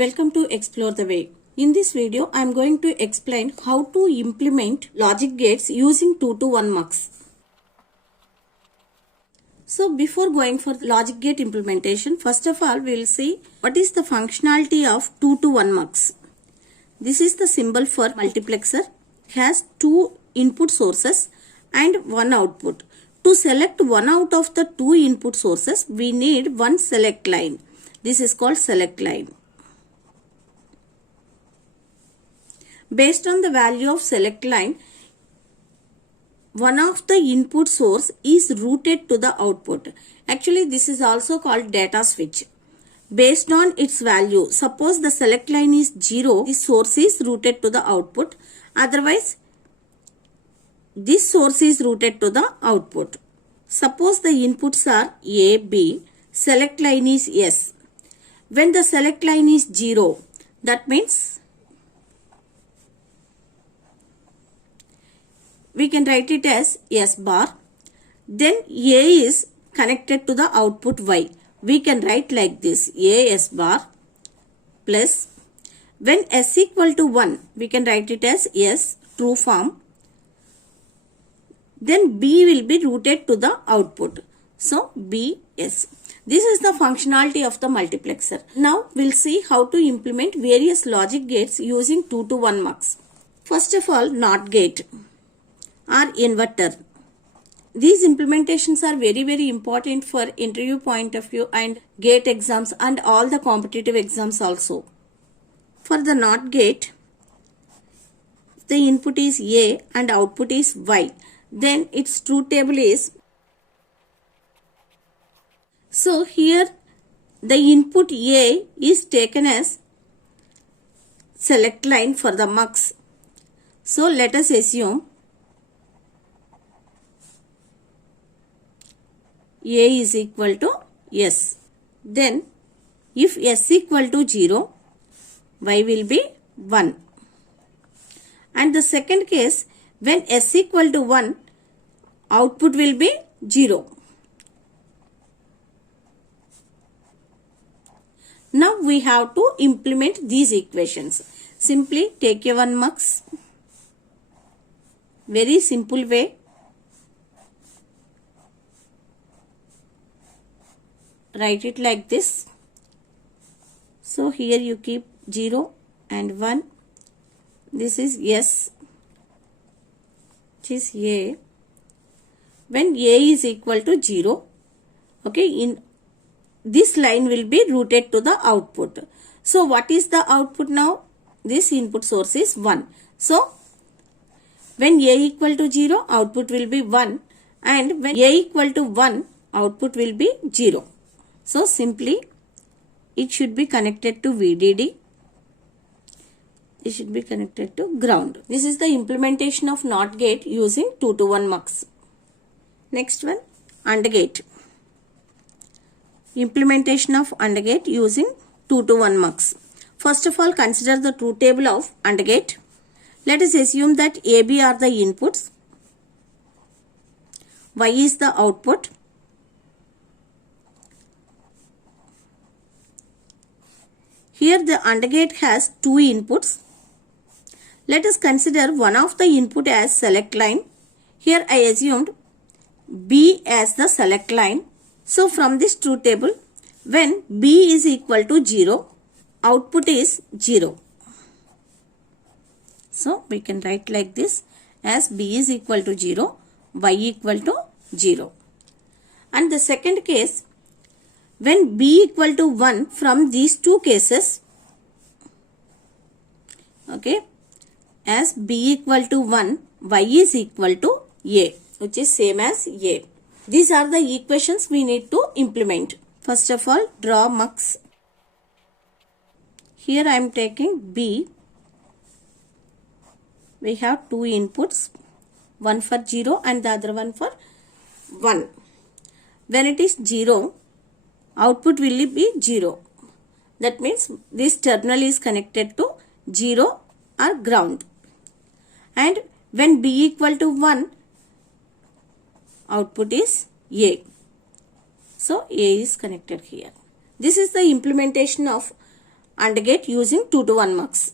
Welcome to Explore the Way. In this video, I am going to explain how to implement logic gates using 2 to 1 mux. So before going for logic gate implementation, first of all, we will see what is the functionality of 2 to 1 mux. This is the symbol for multiplexer. It has 2 input sources and 1 output. To select one out of the 2 input sources, we need one select line. This is called select line. Based on the value of select line, one of the input source is routed to the output. Actually, this is also called data switch. Based on its value, suppose the select line is 0, this source is routed to the output. Otherwise, this source is routed to the output. Suppose the inputs are A, B, select line is S. When the select line is 0, that means we can write it as S bar. Then A is connected to the output Y. We can write like this, A S bar plus, when S equal to 1, we can write it as S, true form. Then B will be routed to the output. So B S. This is the functionality of the multiplexer. Now we'll see how to implement various logic gates using 2 to 1 mux. First of all, NOT gate or inverter. These implementations are very important for interview point of view and gate exams and all the competitive exams also. For the NOT gate, the input is A and output is Y. Then its truth table is, so here the input A is taken as select line for the mux. So let us assume A is equal to S. Then if S equal to 0, Y will be 1. And the second case, when S equal to 1, output will be 0. Now we have to implement these equations. Simply take a 1 mux. Very simple way. Write it like this. So here you keep 0 and 1. This is S, which is A. When A is equal to 0, okay, in this line will be routed to the output. So what is the output now? This input source is 1. So when A equal to 0, output will be 1, and when A equal to 1, output will be 0. So simply it should be connected to VDD. It should be connected to ground. This is the implementation of NOT gate using 2 to 1 mux. Next one, AND gate. Implementation of AND gate using 2 to 1 mux. First of all, consider the truth table of AND gate. Let us assume that AB are the inputs, Y is the output. Here the AND gate has 2 inputs. Let us consider one of the input as select line. Here I assumed B as the select line. So from this truth table, when B is equal to 0, output is 0. So we can write like this as B is equal to 0, Y equal to 0. And the second case, when B equal to 1, from these two cases, okay, as B equal to 1, Y is equal to A, which is same as A. These are the equations we need to implement. First of all, draw mux. Here I am taking B. We have 2 inputs, one for 0 and the other one for 1. When it is 0, output will be 0. That means this terminal is connected to 0 or ground. And when B equal to 1, output is A. So A is connected here. This is the implementation of and get using 2 to 1 marks.